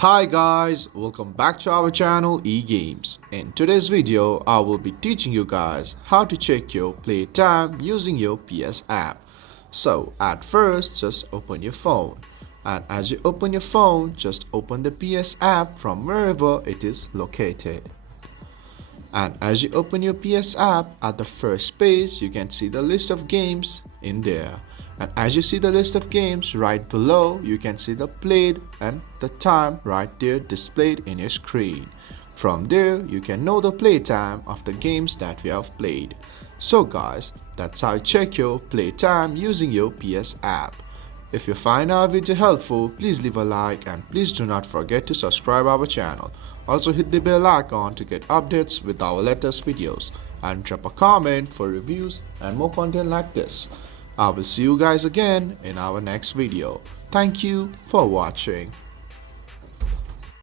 Hi guys, welcome back to our channel eGames. In today's video, I will be teaching you guys how to check your playtime using your PS app. So at first, just open your phone. And as you open your phone, just open the PS app from wherever it is located. And as you open your PS app, at the first page, you can see the list of games in there. And as you see the list of games right below, you can see the played and the time right there displayed in your screen. From there, you can know the playtime of the games that we have played. So guys, that's how you check your playtime using your PS app. If you find our video helpful, please leave a like and please do not forget to subscribe our channel. Also hit the bell icon to get updates with our latest videos and drop a comment for reviews and more content like this. I will see you guys again in our next video. Thank you for watching.